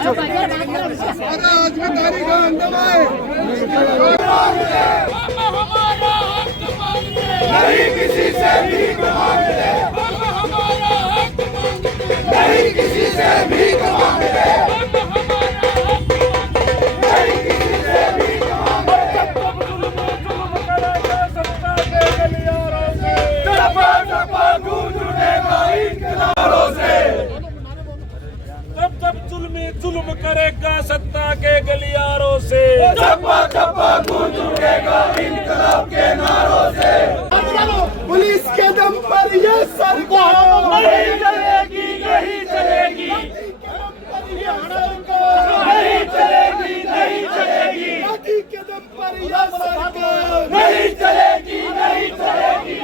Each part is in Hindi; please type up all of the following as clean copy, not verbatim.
नहीं किसी से भीख मांगते, नहीं किसी से भीख मांगते, नहीं किसी से भीख मांगते। दबा दबा गूंज उठेगा इनकलाबों से। तब तब जुल्म करेगा सत्ता के गलियारों से। दबा दबा गूंज उठेगा इनकलाब के नारों से। पुलिस के दम पर ये सरकार नहीं चलेगी, नहीं चलेगी, नहीं चलेगी, नहीं चलेगी, मोदी के दम पर ये सरकार नहीं चलेगी, नहीं चलेगी।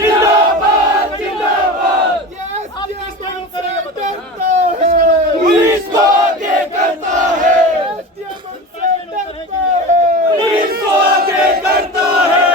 जिंदाबाद, जिंदाबाद। पुलिस को आगे करता है, पुलिस को आगे करता है।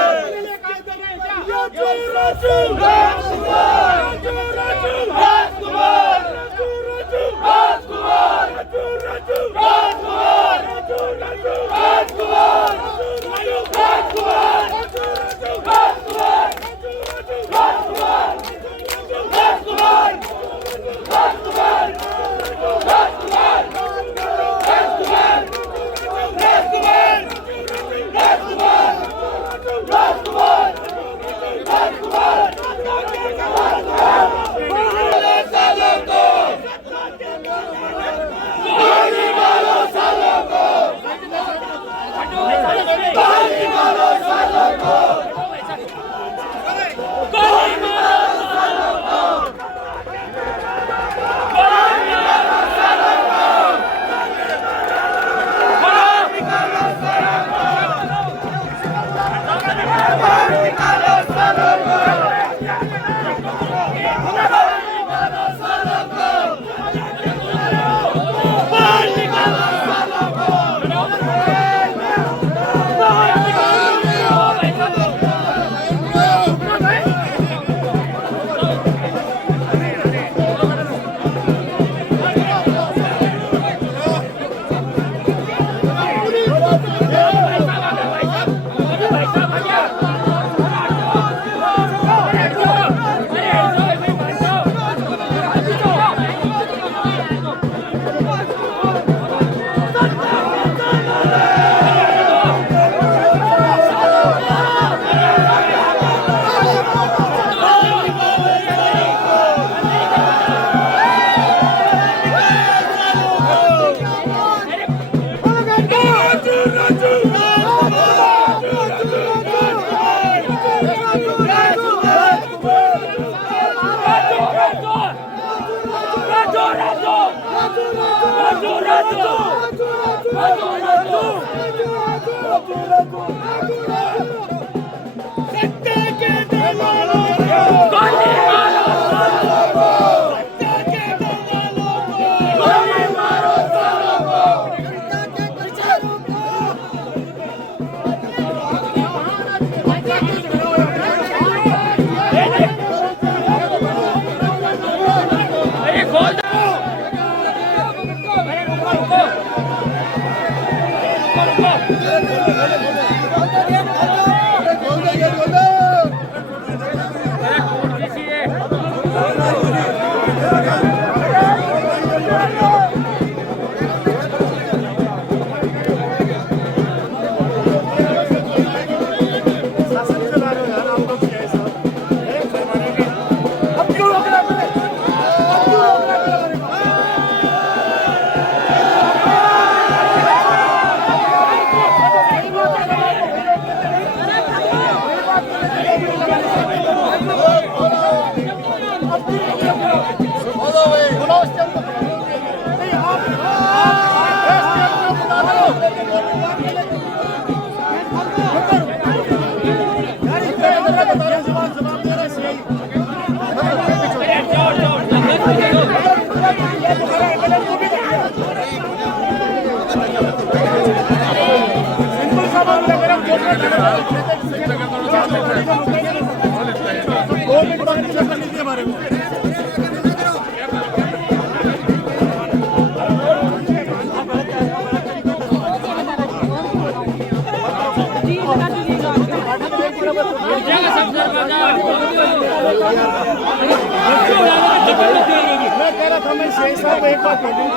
मैं कह रहा था मैं शेख साहब को एक बात बोलूँ,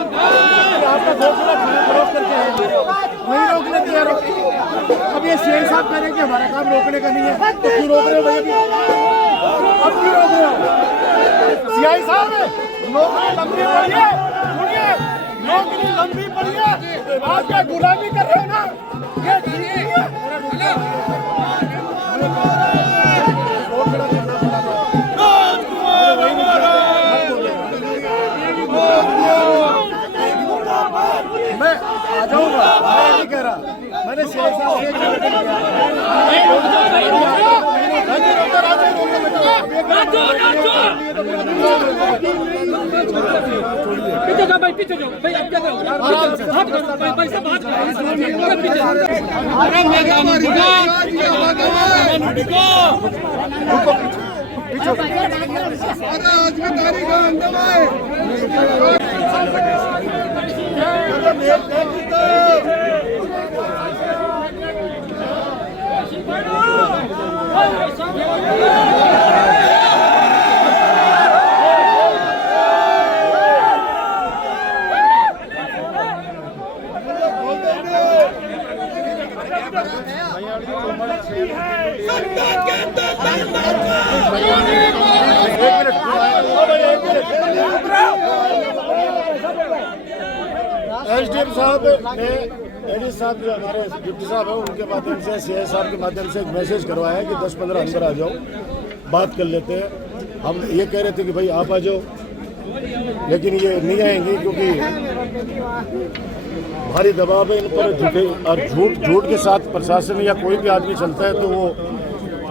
आपका घोषणा खाना क्रॉस करके है, वहीं रोकने तैयार हो। अब ये शेख साहब कह रहे हैं कि हमारा काम रोकने का नहीं है, तो क्यों रोक रहे हो भैया? अब क्यों रोक रहे हो? सीआई साहब नौकरी लंबी पड़ी है, सुनिए, नौकरी लंबी पड़ी है, आप क्या गुलामी कर रहे हो ना? ये ठीक नहीं है। मैं आ जाऊंगा, मैं नहीं कह रहा, मैंने शेख साहब से पीछे जाओ भाई, पीछे जाओ भाई, अब क्या करो? हाथ करो भाई साहब, हाथ पीछे। अरे मेरा एसडीएम साहब ने एडी साहब जो हमारे डिप्टी साहब हैं उनके माध्यम से सीआई साहब के माध्यम से एक मैसेज करवाया है कि 10-15 अंदर आ जाओ, बात कर लेते हैं। हम ये कह रहे थे कि भाई आप आ जाओ, लेकिन ये नहीं आएंगे क्योंकि भारी दबाव है इन पर, झूठे और झूठ के साथ प्रशासन या कोई भी आदमी चलता है तो वो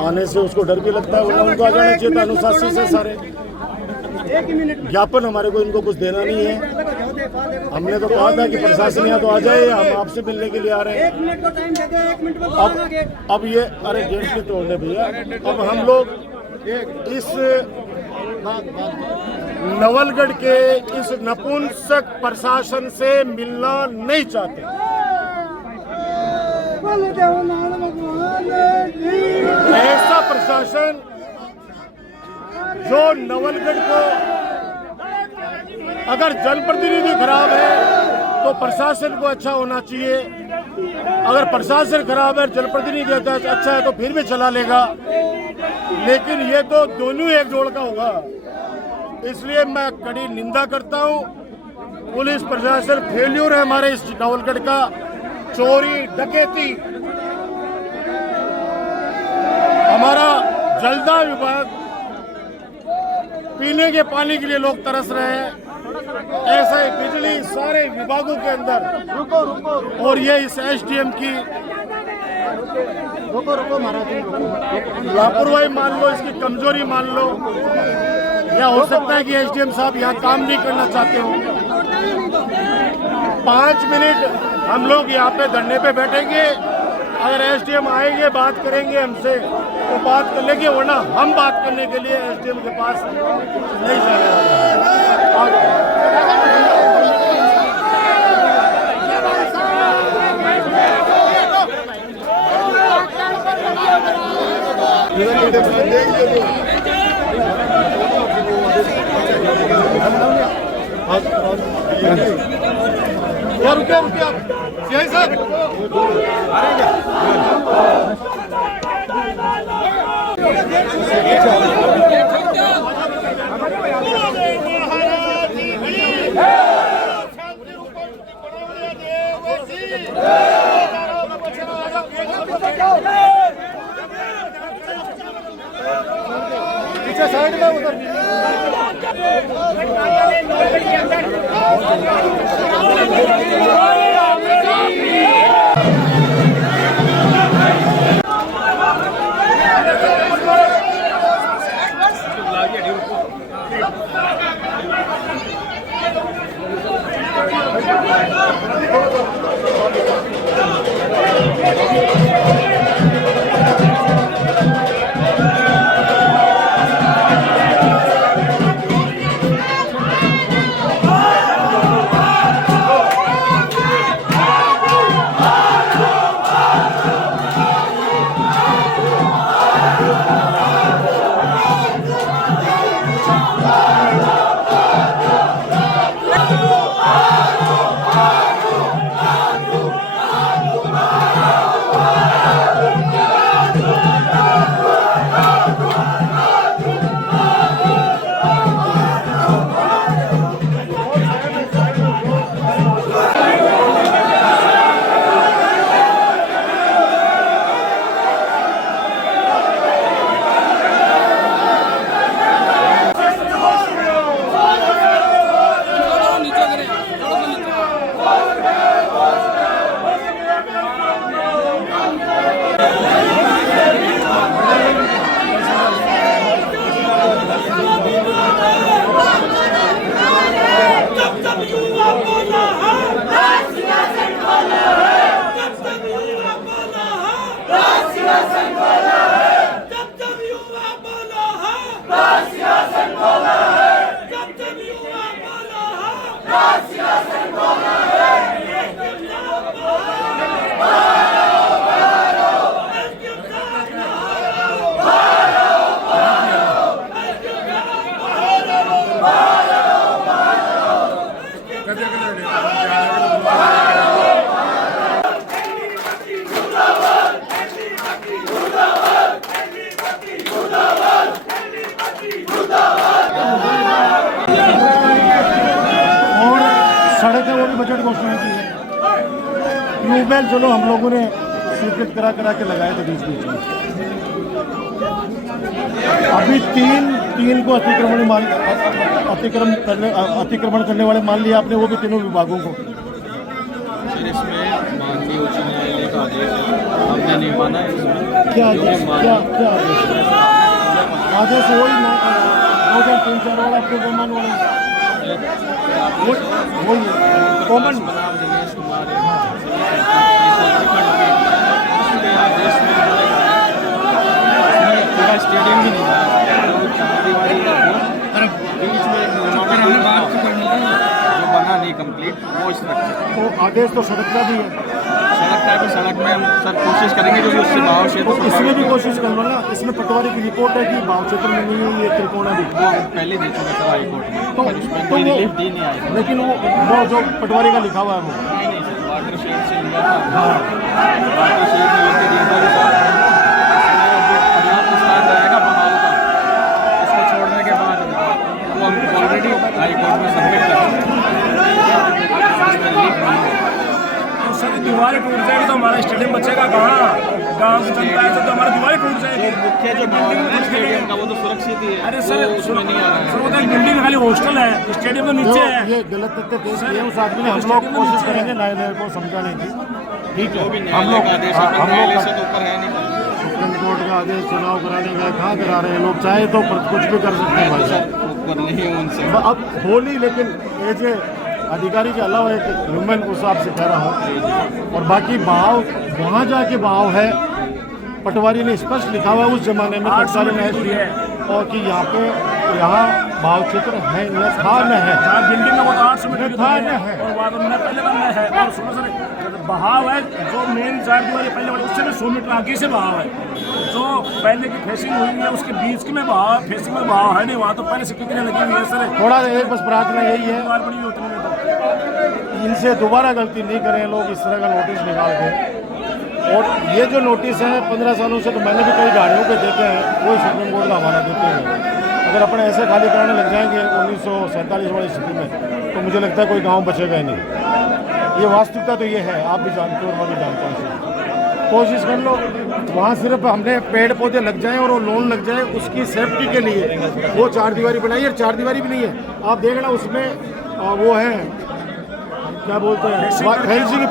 आने से उसको डर भी लगता है, वरना उनको आ जाना चाहिए था अनुशासन से सारे। ज्ञापन हमारे को इनको कुछ देना नहीं है, हमने तो कहा था कि प्रशासन यहाँ तो आ जाए, हम आपसे मिलने के लिए आ रहे हैं। अब ये अरे गेट भी तोड़ने भैया, अब हम लोग इस नवलगढ़ के इस नपुंसक प्रशासन से मिलना नहीं चाहते। ऐसा प्रशासन जो नवलगढ़ को, अगर जनप्रतिनिधि खराब है तो प्रशासन को अच्छा होना चाहिए, अगर प्रशासन खराब है जनप्रतिनिधि अच्छा है तो फिर भी चला लेगा, लेकिन ये तो दोनों एक जोड़ का होगा। इसलिए मैं कड़ी निंदा करता हूँ। पुलिस प्रशासन फेल्यूर है हमारे इस नवलगढ़ का। चोरी डकैती, हमारा जलदा विभाग, पीने के पानी के लिए लोग तरस रहे हैं, ऐसा ही बिजली सारे विभागों के अंदर। और ये इस एसडीएम की लापरवाही मान लो, इसकी कमजोरी मान लो, या हो सकता है कि एसडीएम साहब यहाँ काम नहीं करना चाहते हो। 5 मिनट हम लोग यहाँ पे धरने पे बैठेंगे, अगर एसडीएम आएंगे बात करेंगे हमसे तो बात कर लेंगे, वरना हम बात करने के लिए एसडीएम के पास नहीं जाएंगे। रुकिए रुकिए सीआई साहब, पीछे साइड में उधर और सड़क है वो भी बजट घोषणा की है। ट्यूबवेल चलो हम लोगों ने स्वीकृत करा के लगाए थे बीच बीच में। अभी तीन को अतिक्रमण करने वाले मान लिया आपने, वो भी तीनों विभागों को। सर इसमें माननीय उच्च न्यायालय का आदेश है, हमने नहीं माना है इसमें। क्या आदेश? क्या आदेश? वही 2003-4 वाला आपको मान वाला वही कॉमन दिनेश कुमार स्टेडियम भी नहीं था, बीच में जो बना नहीं कंप्लीट वो स्ट्रक्चर। तो आदेश तो सड़क का भी है। सड़क का भी, सड़क में हम सर कोशिश करेंगे जो भी उससे भाव क्षेत्र। तो इसमें भी कोशिश कर लो ना। इसमें पटवारी की रिपोर्ट है कि भाव क्षेत्र में नहीं है ये त्रिकोणा भी, वो हम पहले दे चुके थे हाई कोर्ट में, तो पर उसमें कोई रिलीफ दी नहीं आई। लेकिन वो जो पटवारी का लिखा हुआ है वो नहीं सर, वाटर शेड से लिया था। हाँ, वाटर शेड में लेके दिया था कि सर इसमें जो पर्याप्त विस्तार रहेगा बहाव का, इसको छोड़ने के बाद वो हम ऑलरेडी हाई कोर्ट में सबमिट कर चुके हैं। सर दीवारें टूट जाएगी तो हमारा स्टेडियम बचेगा कहाँ? गाँव से जनता है तो हमारी दीवारें टूट जाएगी। मुख्य जो बिल्डिंग है स्टेडियम का वो तो सुरक्षित ही है। अरे सर वो उसमें नहीं आ रहा है। सर वो तो एक बिल्डिंग खाली हॉस्टल है, स्टेडियम तो नीचे है। ये गलत तथ्य पेश किए उस आदमी ने। हम लोग कोशिश करेंगे न्यायालय को समझाने की। ठीक है, वो भी हम न्यायालय लोग का आदेश है, पर न्यायालय से तो ऊपर है नहीं। सुप्रीम कोर्ट का आदेश चुनाव कराने का कहाँ करा रहे हैं लोग? चाहे तो कुछ भी कर सकते हैं भाई साहब। ऊपर नहीं है उनसे। अब होली, लेकिन एज ए अधिकारी के अलावा एक ह्यूमन उस हिसाब से कह रहा हूँ। और बाकी भाव वहाँ जाके भाव है, पटवारी ने स्पष्ट लिखा हुआ है उस जमाने में तत्कालीन न्यायाधीश है, और कि यहाँ भाव क्षेत्र है न था न है। बिल्डिंग में वो 800 मीटर था न है। और बाद में पहले का है। और सुनो सर, बहाव है जो मेन चार दीवारी पहले वाली उससे भी 100 मीटर आगे से बहाव है। जो पहले की फेसिंग हुई है उसके बीच की में बहाव, फेसिंग में बहाव है नहीं। वहाँ तो पहले से कितने लगी हुई है सर। थोड़ा एक बस प्रार्थना यही है, बड़ी उतनी में इनसे दोबारा गलती नहीं करें लोग इस तरह का नोटिस निकाल के। और ये जो नोटिस है 15 सालों से तो मैंने भी कई गाड़ियों पे देखे हैं, वही सुप्रीम कोर्ट का हवाला देते हैं। अगर अपने ऐसे खाली कराने लग जाएंगे 1947 वाली स्थिति में, तो मुझे लगता है कोई गांव बचेगा ही नहीं। ये वास्तविकता तो ये है, आप भी जानते हो और मैं भी जानता हूँ। कोशिश कर लो वहाँ सिर्फ हमने पेड़ पौधे लग जाएं और वो लोन लग जाए उसकी सेफ्टी के लिए वो 4 दीवारी बनाई है। 4 दीवारी भी नहीं है, आप देखना उसमें वो है क्या बोलते हैं, फेंसिंग है।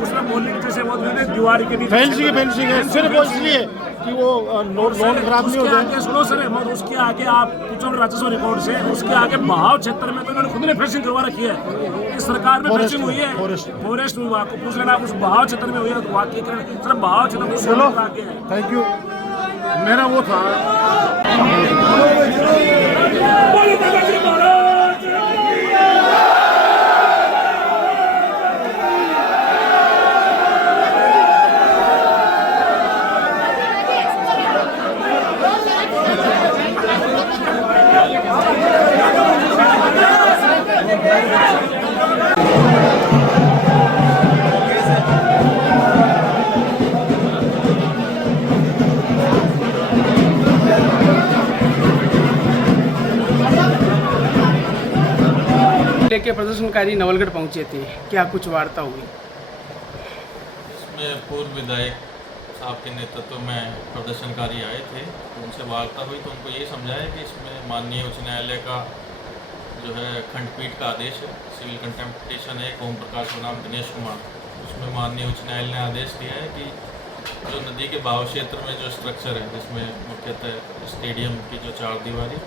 उसमें बोलने की जैसे वो दीवारी के बीच फेंसिंग है सिर्फ वो इसलिए कि वो लोन खराब नहीं हो जाए। सुनो सर, उसके आगे आप पूछो राजस्व रिकॉर्ड से, उसके आगे बहाव क्षेत्र में तो इन्होंने खुद ने फेंसिंग करवा रखी है। इस सरकार में फेंसिंग हुई है, फॉरेस्ट विभाग को पूछ लेना आप उस बहाव क्षेत्र में हुई है तो वाकई सर बहाव क्षेत्र में। चलो थैंक यू, मेरा वो था। के प्रदर्शनकारी नवलगढ़ पहुंचे थे, क्या कुछ वार्ता हुई? इसमें पूर्व विधायक साहब के नेतृत्व में प्रदर्शनकारी आए थे, उनसे वार्ता हुई तो उनको ये समझाया कि इसमें माननीय उच्च न्यायालय का जो है खंडपीठ का आदेश है, सिविल कंटेम्प्ट पिटीशन है ओम प्रकाश बनाम दिनेश कुमार, उसमें माननीय उच्च न्यायालय ने आदेश दिया है कि जो नदी के बहाव क्षेत्र में जो स्ट्रक्चर है जिसमें मुख्यतः स्टेडियम की जो 4 दीवारी,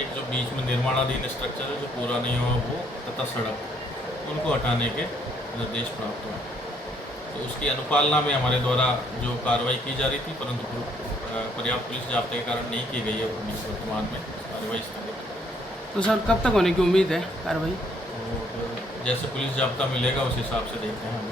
एक जो बीच में निर्माणाधीन स्ट्रक्चर है जो पूरा नहीं हुआ वो तथा सड़क, उनको हटाने के निर्देश प्राप्त हुए। तो उसकी अनुपालना में हमारे द्वारा जो कार्रवाई की जा रही थी परंतु पर्याप्त पुलिस जाब्ते के कारण नहीं की गई है, वर्तमान में कार्रवाई स्थगित है। तो सर कब तक होने की उम्मीद है कार्रवाई? और जैसे पुलिस जाब्ता मिलेगा उस हिसाब से देखते हैं हम।